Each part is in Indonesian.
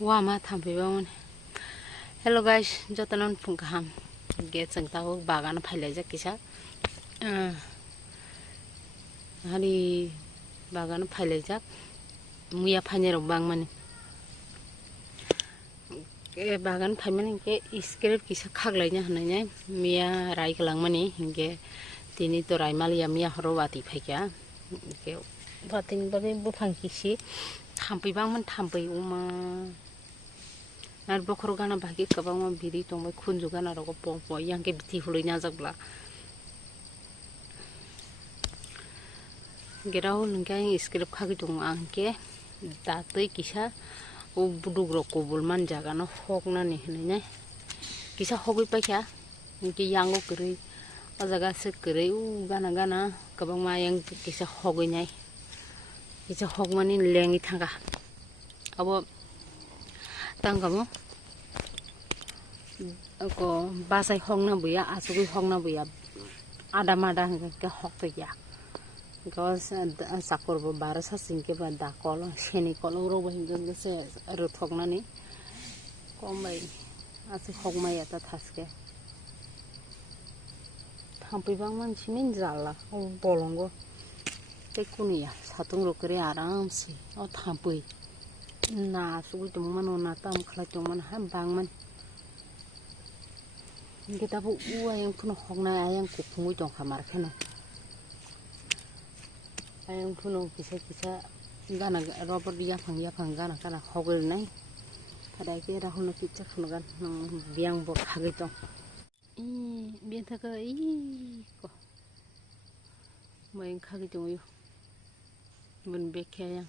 Wah mah thampi bangun. Hello guys, jotanon pungkaham. Get sang tahu bagan phailai jak kisa. Hari bagan phailai jak. Muya phanye rok bang mani. Ke bagan phaimani ke script kisa khaglainya hananya. Mia rai kelang mani hingge tini to rai malia mia horowati phaikya. Ke batin babe bufang kisi. Thampi bang man thampi uma. Nar bokor gana bagi kabang ma biri tong bai khunju gana ro po yang ke biti huloi na jakbla gerau ngai script khagi tong angke datoi kisa u budug ro kobul man jaga no hok na ni hne kisa hogoi pakya ke yango kri o jaga se kri u gana gana kabang ma yang kisa hogoi nai kisa hok mani lengi thanga abo tangkamo ko basai hong na buya asugui hong na buya ada mada ke hok ya ko sakor bo barasa singke ba da kol seni kol ro bo hingon se ro thok na ni komai ase hok ma ya ta thaske thampi bang man chimin jala o bolongo te kunia satung ro kre aram se o thampi na sugui tong man na tam khala tong man ham bang man kita bu uwa yang puno hokna ayang kupungui tong kamar kena ayang puno kisa gana robot dia phang gana kana hogel nai kadai ke rahul no kicha khnogan biang bo khagi tong biang thaka ko main khagi tong yu bun bekhayang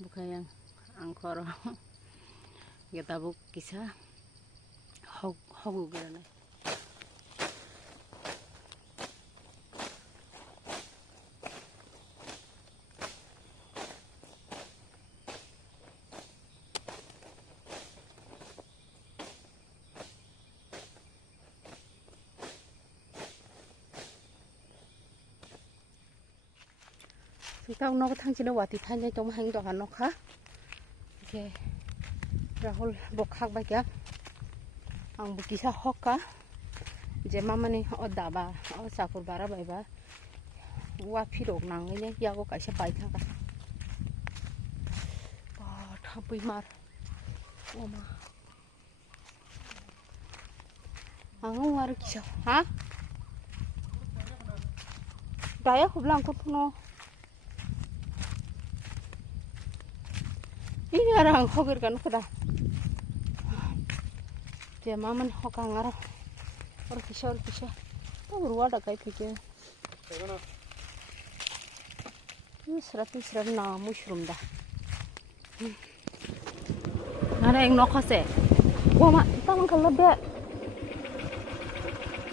bukayang angkor kita bu kisa hogu gana tao nó thang chỉ đâu thì thay cho trong hành toàn nó khác ok rahul bok khak ba kya ang buki sa hokka je mama ni oda ba o sakur bara bai ba wa phirok nang ngai ya ko kaisa bai thang ka ba thapi mar oma ang war kisa ha daya khublang ko no ini orang hogir kan kada dia maman hokang ara or kisah to ruwa da kai pike ini serat na mushroom da ada yang nokase wah mak tang kalau be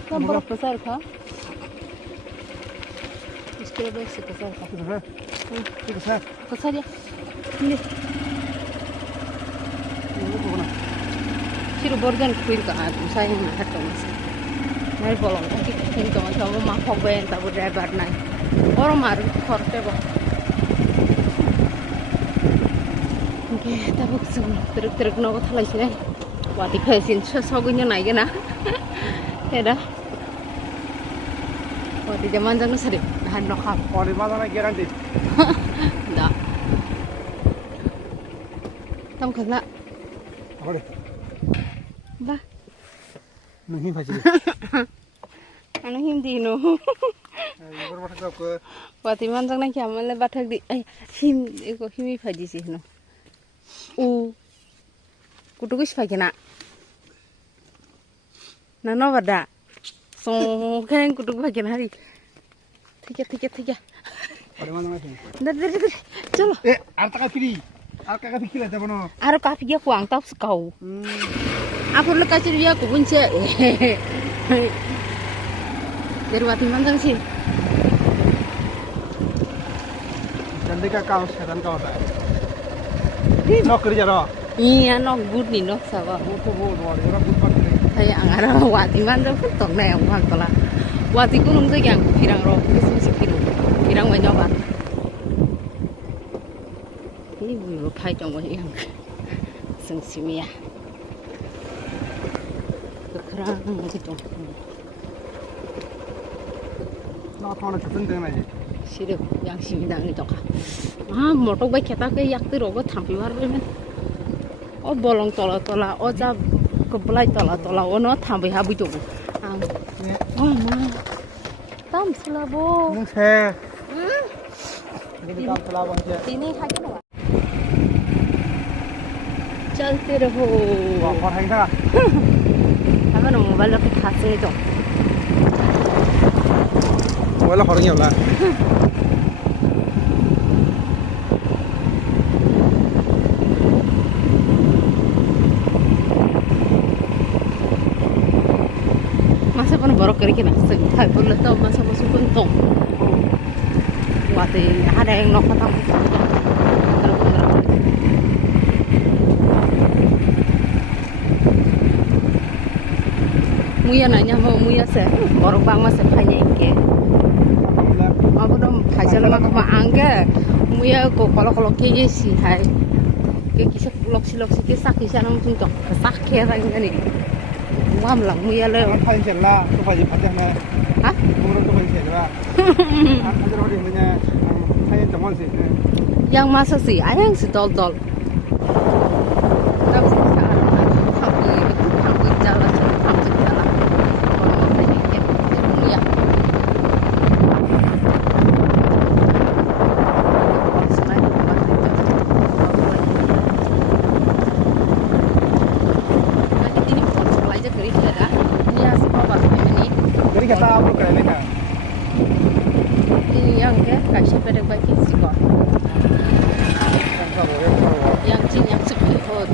kan berapa besar kah इसके बैग से कसर कसर ya ini siru borgan kuil ka saya yang hat to mas nai bolong ki kin to ma hok ben ta bu driver nai oro mar khorte ba ke ta bu sum truk no ko thalai sine wati phesin so gunya nai gena eda wati jaman jang sare han no khap Pori mana garanti da tam khana apa ba nunghi phaji anu hindi no ibar mata ko wati man jang na kya male bathak di ai him eko himi phaji si no u kutukis phagena na no bada so khen kutuk phagena hari ठीक है pori mana दर चलो ar taka piri ar kaka pikir ada bono आरो काफी गया कुआंग तब सकाऊ आपुर लका चिरिया को बुंचे देरवाती मंजंग सी jande ka kaos setan ka hota hai nokri jaro iya nok good ni nok sawa ko bo ora good part saya angara wati manjang pun tok na yang wang tola wati gunung se yang pirang ro kesu kilo pirang banyak ba ini bu phai trong yang Sengsimia. Kerang gitu. Nó thon là chụp tương này. Sirik yang simida gitu kah. Motor bike kita ke yak tu rogo thampi war bemen. Oh bolong tola oh jab kebelai tola ono thampi habi tu. Oh ma. Tam selabo. Nung xe. Ini काम चला बंद किया. Ini खाके ना. चलते रहो. और है ना. हमारा मोबाइल रखे खासे तो. Mobail là nhiều là. Masa pun baru kiri kena sebentar boleh tahu masa masuk untung. Waktu ada yang nak tahu. Muya nanya mau muya se, baru bang masa banyak ke. Aku dong hasil mak angge, muya kalau kaya sih hai, ke kisah loksi ke sak kisah namun tunjuk, sak kaya orang ni. Muam lang muya le. Nó thay chén là, tôi phải gì phát chén này. Hả? Không được tôi phải chén là. Anh cho nó đi nha. Thay chén món gì? Yang masa sih, ayang si dol. Tapi sekarang hampi jalan hampi jalan. Orang ini ya, muya. Jadi kata apa keren kan? Ini yang ke kasih pada bagi sih kok. Yang cing yang sepi hot.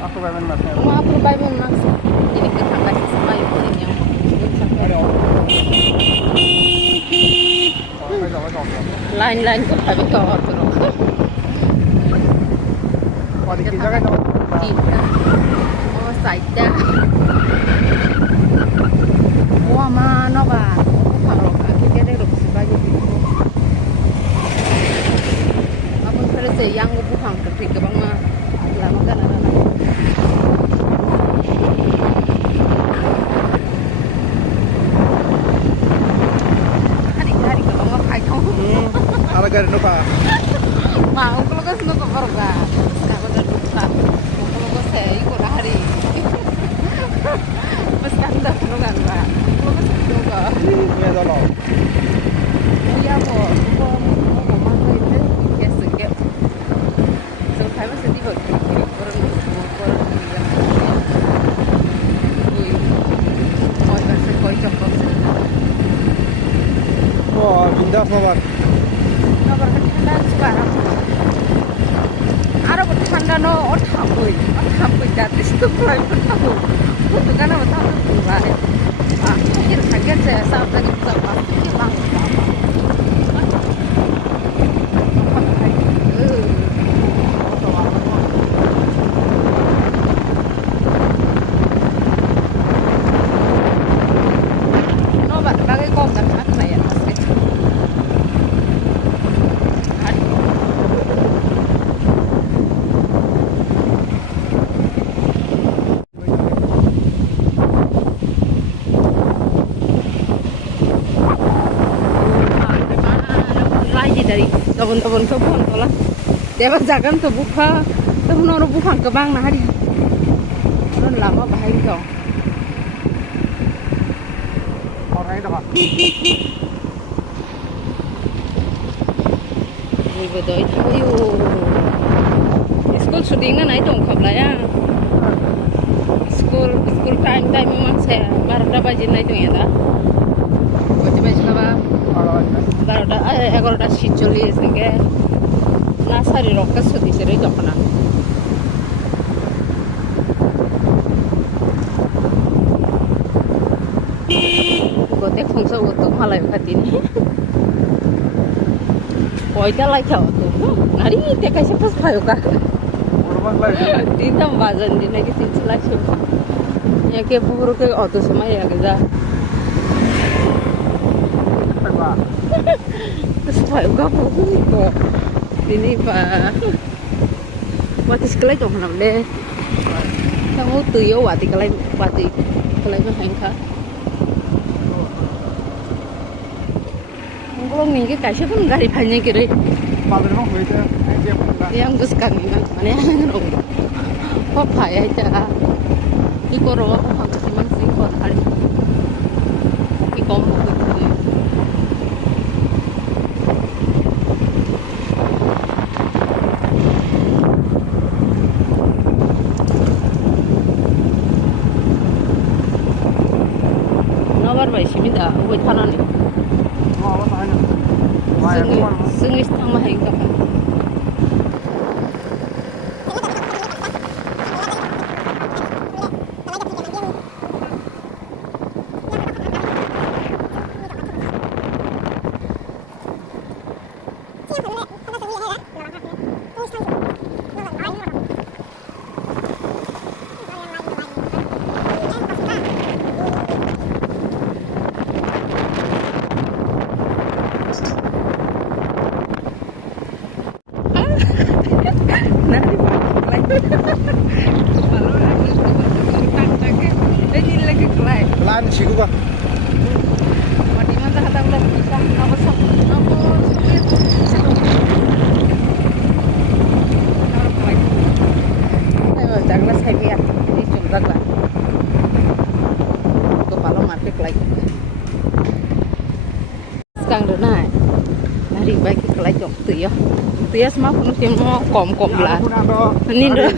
Aku pengen masnya. Mau apa bayar mas? Jadi kita kasih sama yang yang lain tuh habis kau terus. Kalau di kita kan Kita, oh saja. Wah mana bah? Kalau kita ada rugi banyak. Apa kalau saya yang bukan ketika bang mah lama kan ada. Hari kalau mau kayak kamu. ada garis nuka. Mau kalau kau senang kau berga. Kalau ada luka, kalau kau saya ikut hari. Mas kanda senang kan bah. Kalau kau senang kau. Ini ada loh. Iya kok, kok mau itu ya segep. So kami sedih buat orang yang mau kasih koi coklat. Wah, pindah sama. Kabar ঠান্ডা sekarang. Ada ঠান্ডা no otakui jatuh itu mulai bertahu. Itu kan apa tahu bukan? Akhir kaget saya saat lagi buka pasti hilang apa. No, bagai kau kan apa ya pasti. Dari teman-teman kebun tola, dia bacakan tuh buka, tuh orang bukan kebang nah hari, orang lama bahaya dong. Orang itu apa? Ini betul itu, school syutingnya naik dong kabla ya, school time memang saya baru dapat baju naik dong ya dah, baju apa? Baru ada shitjoli sehingga nasari rokas sedih seri jokna. Gotek fungsi untuk malai katini. Oita lagi tuh. Nari dia kasih pas payuka. Orang lain. Di tambahan di lagi sini lagi. Ya ke buru ke auto sama ya kita. Apa? Terus payuka buru nih kok. Ini pak. wati sekelai dong nam le kamu tuh yo wati kelai mah hengka ngulong nih kita siapa nggak dipanjang kiri Padahal mau gue aja, dia pulang. yang gus kan ini mana yang nong apa ya aja di koro apa sih man sih kor hari di kompo gitu nomor baik sih minta buat kanan nih Oh, apa tanya? Wah, ya, keluar. sengis tambah hingga nanti kepala lagi ini lagi kelai Pelan sih gua. mati mantap kata udah bisa apa sok apa ayo jangan saya biar ini cuma lah kepala mati kelai sekarang udah naik hari baik kelai jom tuh ya semua pun mau kom lah ini dah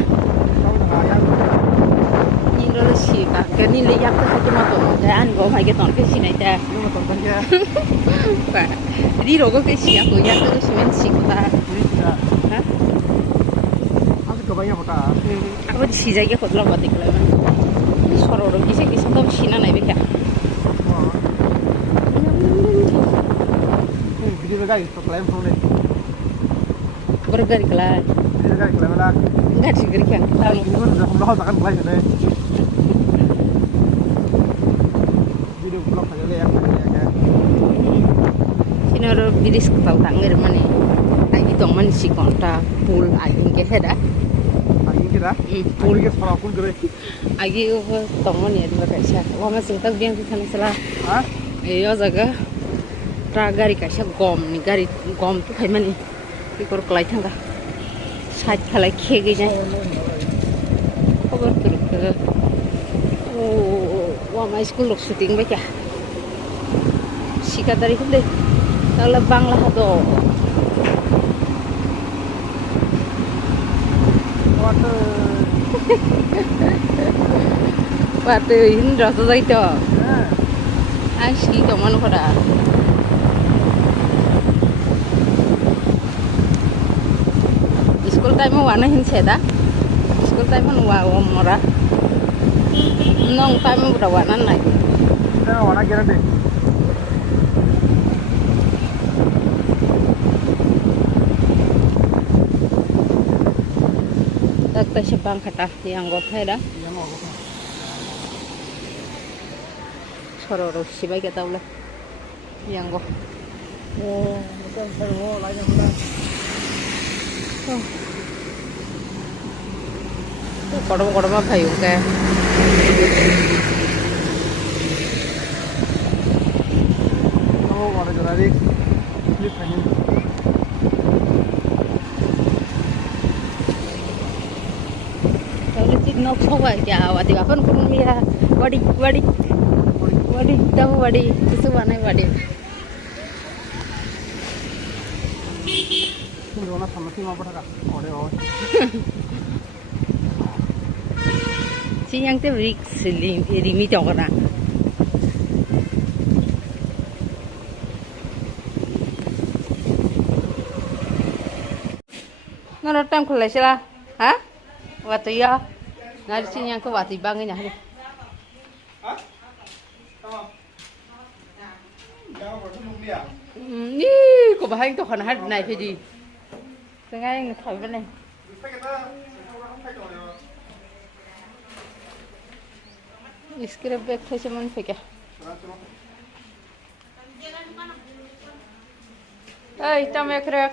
ini dah sih kan ini lihat tuh cuma tuh dan gua mau ke tahun ke sini aja Ini mau tonton ya. pak jadi logo ke sini aku ya tuh semen sih kita hah Aku kebayang kota. aku di sini aja kok lama tinggal ini sororo kisah tuh sini naik beca Video guys, to claim from it. bergari kelas Video guys, claim lah. nggak digerikan tahu Ini kan udah belum akan claim ini. Video vlog aja ya, ya. sini ada biris ketahu tangger mana lagi dong mana si konta pool lagi ke heda Lagi kita. pool Pulih ke sekolah pun gede. lagi dong mana ya di Malaysia wah masih tak biang di sana salah Hah? iya jaga gari kasih gom nih gari gom tuh kayak mana di kor kelai tangga saat kelai kegenya kabar terus oh wah my school look syuting baca sikat dari itu deh kalau bang lah tuh waktu ini rasa saya itu asli cuman pada school time warna hin seda school time wa mora nong time udah warna naik Kita warna kira deh. tak sebang kata yang gue ada Iya mau. sororo si baik kita ulah yang gue Oh, bukan saya lain yang benar. kodam भाई के Oh, warna jadi flip ini. kalau sih nok coba ya wati apa pun dia wadi tahu wadi itu mana wadi Ini warna sama sih mau berapa? Oh. si yang tuh rimi dong kan nggak time kalau sih lah hah waktu ya nggak sih yang tuh wati bangnya hari Hah? Tamam. Jangan berdua dia. nih kok bahaya tuh kan hari naik jadi sengaja nggak tahu nih Bisa kita orang pakai dong. इसके बैग थे मन फेंका टमेक rack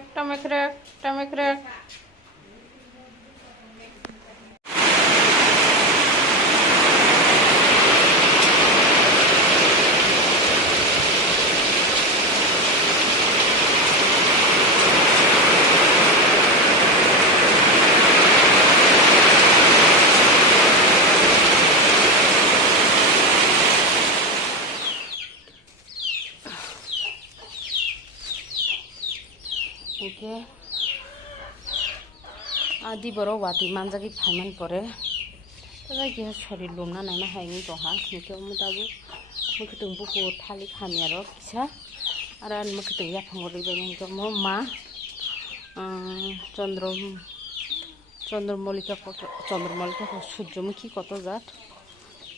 Di boro wati manjagi phaman pore tada ki sori lumna naima haingi to ha nike mutabu mukhitung buku thali khami aro kisa aran mukhitung ya phangori beng to mo ma চন্দ্রমল্লিকা সূর্যমুখী কত জাত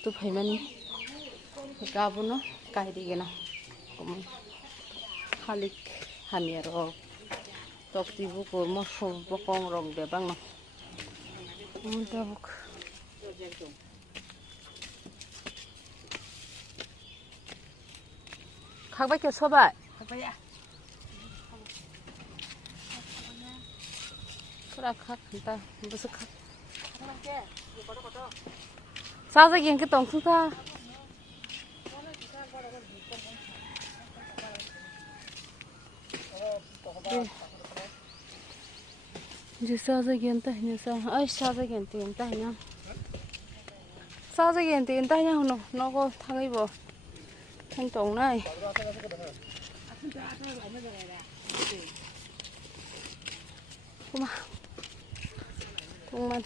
তো ভাইমানি গাবনো কাহিরি গেনা খালিক হামি আর তক্তিবু কর্ম সর্বকং রং দেবাং মুদাবুক খাবাই কে সবাই khắc ta bớt sức khắc sao ra cái tổng thứ ta như sao ra cái ta như sao ấy sao ra cái tiền ta nhá sao ra cái tiền ta nhá nó có thằng ấy bộ thằng tổng này Kuma.